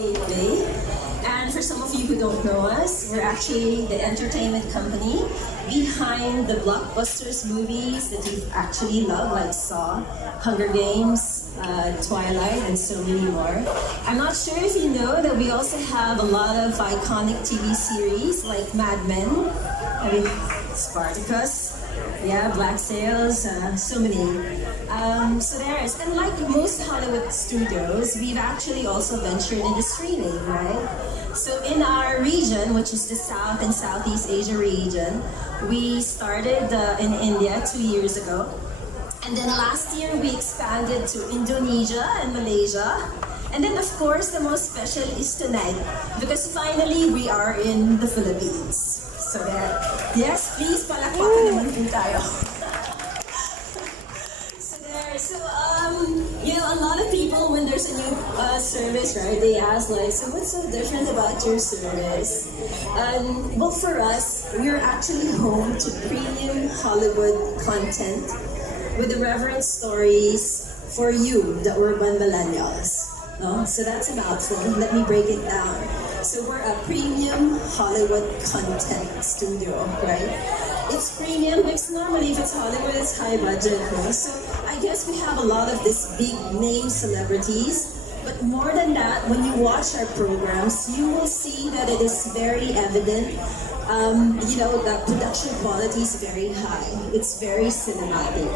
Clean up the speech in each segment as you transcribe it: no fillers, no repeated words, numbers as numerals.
Gateway. And for some of you who don't know us, we're actually the entertainment company behind the blockbusters movies that you actually love, like Saw, Hunger Games, Twilight, and so many more. I'm not sure if you know that we also have a lot of iconic TV series like Mad Men, Spartacus, yeah, Black Sails, so many. So there's, and like most Hollywood studios, we've actually also ventured into streaming, right? So in our region, which is the South and Southeast Asia region, we started in India 2 years ago. And then last year we expanded to Indonesia and Malaysia. And then of course the most special is tonight, because finally we are in the Philippines. So there, yes, please palakpakan naman po tayo. So you know, a lot of people when there's a new service, right, they ask like, so what's so different about your service? Well, for us, we're actually home to premium Hollywood content with irreverent stories for you, the urban millennials. No? So that's a mouthful. Let me break it down. So we're a premium Hollywood content studio, right? It's premium because normally if it's Hollywood, it's high budget. No? So I guess we have a lot of these big name celebrities. But more than that, when you watch our programs, you will see that it is very evident. You know, the production quality is very high. It's very cinematic.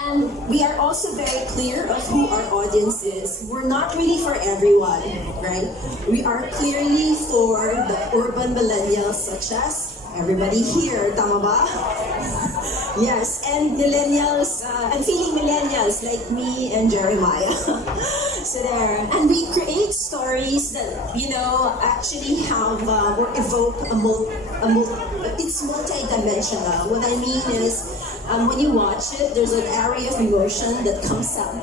And we are also very clear of who our audience is. We're not really for everyone, right? We are clearly for the urban millennials, such as everybody here, tama ba? Yes, and millennials, I'm feeling millennials like me and Jeremiah. So there, and we create stories that, you know, actually have or evoke it's multi-dimensional. What I mean is, when you watch it, there's an area of emotion that comes up.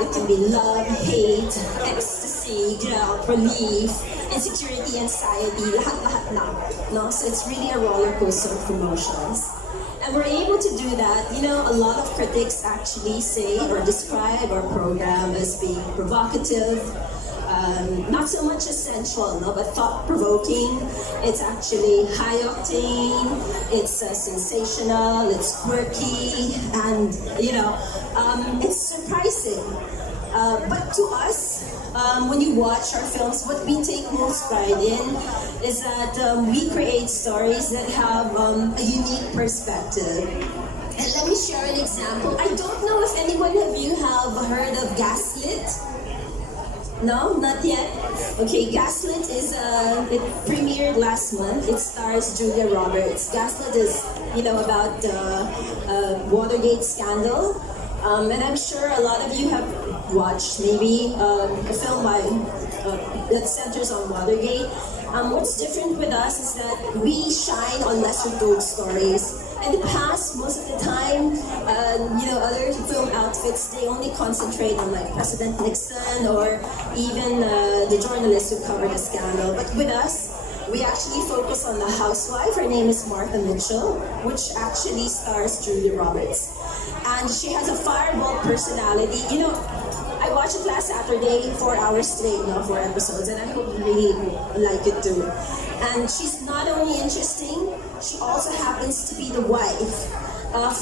It can be love, hate, ecstasy, guilt, relief, insecurity, anxiety, lahat-lahat na. No? So it's really a roller coaster of emotions. And we're able to do that. You know, a lot of critics actually say or describe our program as being provocative, not so much essential, no, but thought-provoking. It's actually high-octane, it's sensational, it's quirky, and, you know, it's surprising. But to us, when you watch our films, what we take most pride in is that we create stories that have a unique perspective. And let me share an example. I don't know if anyone of you have heard of Gaslit. No, not yet. Okay, Gaslit is it premiered last month. It stars Julia Roberts. Gaslit is, you know, about the Watergate scandal. And I'm sure a lot of you have watched maybe a film by that centers on Watergate. What's different with us is that we shine on lesser told stories. In the past, most of the time, you know, other film outfits, they only concentrate on like President Nixon or even the journalists who covered the scandal. But with us, we actually focus on the housewife. Her name is Martha Mitchell, which actually stars Julia Roberts. And she has a fireball personality. You know, I watched it last Saturday, 4 hours straight, 4 episodes, and I hope you really like it too. And she's not only interesting, she also happens to be the wife of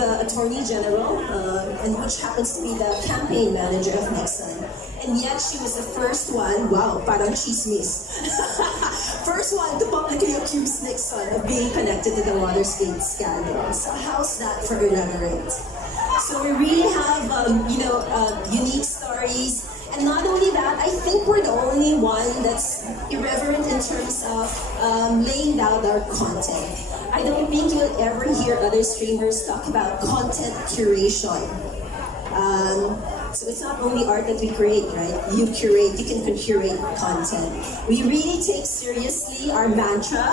the Attorney General, and which happens to be the campaign manager of Nixon. And yet she was the first one, wow, parang chismis. First one to publicly accuse Nixon of being connected to the Watergate scandal. So how's that for irreverent? So we really have, you know, unique stories. And not only that, I think we're the only one that's irreverent in terms of laying down our content. I don't think you'll ever hear other streamers talk about content curation. So it's not only art that we create, right? You curate, you can curate content. We really take seriously our mantra,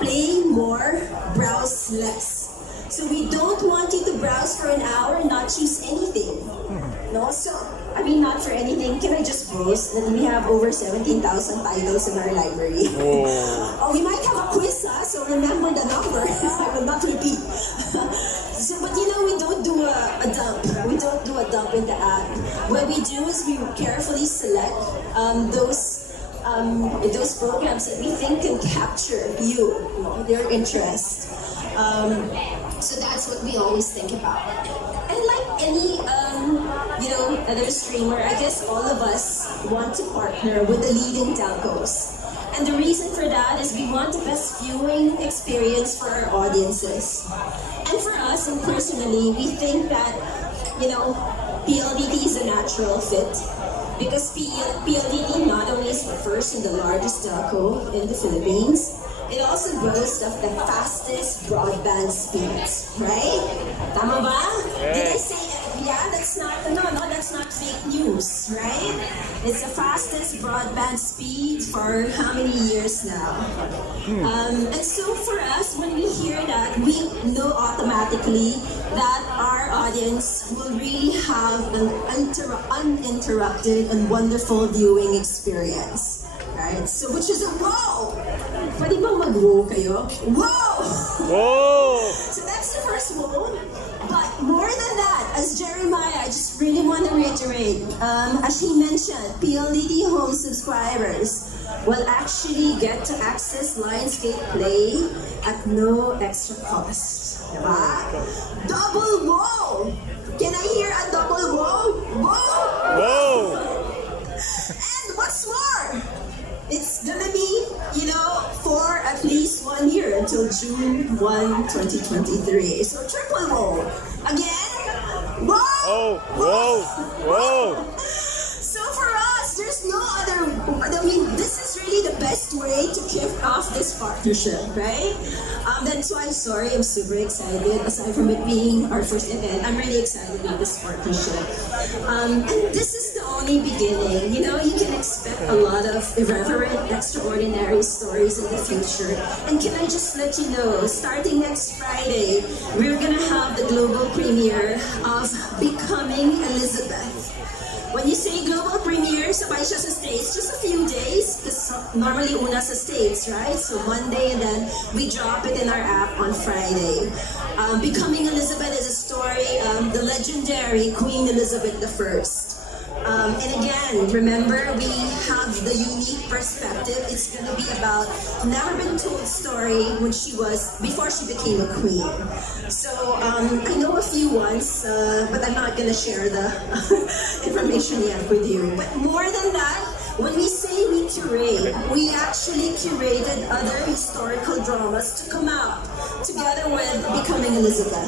play more, browse less. So we don't want you to browse for an hour and not choose anything. No? So, I mean, not for anything. Can I just boast that we have over 17,000 titles in our library? Oh, we might have a quiz, so remember the number. I will not repeat. So, but we don't do a dump. We don't do a dump in the app. What we do is we carefully select those programs that we think can capture their interest. So that's what we always think about. And like any other streamer, I guess all of us want to partner with the leading telcos. And the reason for that is we want the best viewing experience for our audiences. And for us, and personally, we think that, PLDT is a natural fit. Because PLDT not only is the first and the largest telco in the Philippines, it also boasts of the fastest broadband speeds, right? Tama ba? Did I say it? Yeah, that's not fake news, right? It's the fastest broadband speed for how many years now? And so for us, when we hear that, we know automatically that our audience will really have an uninterrupted and wonderful viewing experience. Right? So, which is a wow! Pwede bang mag-wow kayo? Wow! Whoa! So that's the first wow. But more than that, as Jeremiah, I just really want to reiterate, as he mentioned, PLDT Home subscribers will actually get to access Lionsgate Play at no extra cost. Diba? Double wow! Can I hear a double wow? Wow! Whoa! And what's more? It's gonna be, for at least 1 year until June 1, 2023. So triple wow. Again, wow! Oh, whoa! Whoa! So for us, there's no other, this is really the best way to kick off this partnership, right? That's why, I'm super excited. Aside from it being our first event, I'm really excited about this partnership. And this is the only beginning. You can expect a lot of irreverent, extraordinary stories in the future. And can I just let you know, starting next Friday, we're gonna have the global premiere of Becoming Elizabeth. When you say global premiere, sabay siya sa States, just a few days, because normally una sa States, right? So Monday, and then we drop it in our app on Friday. Becoming Elizabeth is a story of the legendary Queen Elizabeth I. And again, remember, we have the unique perspective. It's going to be about never been told story before she became a queen. So I know a few ones, but I'm not going to share the information yet with you. But more than that, when we say we curate, we actually curated other historical dramas to come out together with Becoming Elizabeth.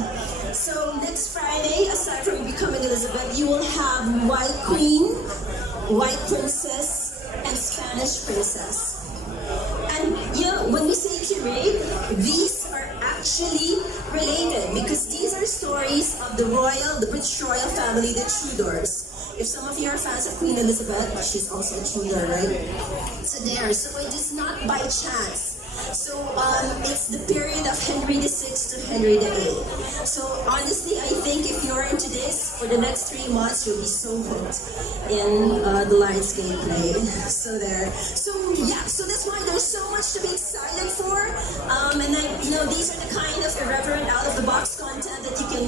So next Friday, aside from Becoming Elizabeth, you will have White Queen, White Princess, and Spanish Princess. And when we say curate, these are actually related because these are stories of the British royal family, the Tudors. If some of you are fans of Queen Elizabeth, she's also a Tudor, right? So it is not by chance. So it's the period of Henry VI to Henry VIII. So honestly, I think if you're into this, for the next 3 months, you'll be so hooked in the Lionsgate Play. So that's why there's so much to be excited for. These are the kind of irreverent, out-of-the-box content that you can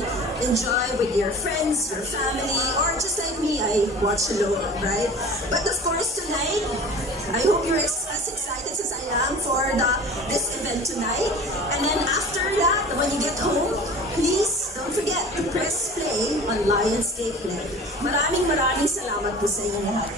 enjoy with your friends, your family, or just like me, I watch alone, right? But of course, tonight, I hope you're as excited as I am for this event tonight. And then after that, when you get home, please don't forget to press play on Lionsgate Play. Maraming salamat po sa inyo lahat.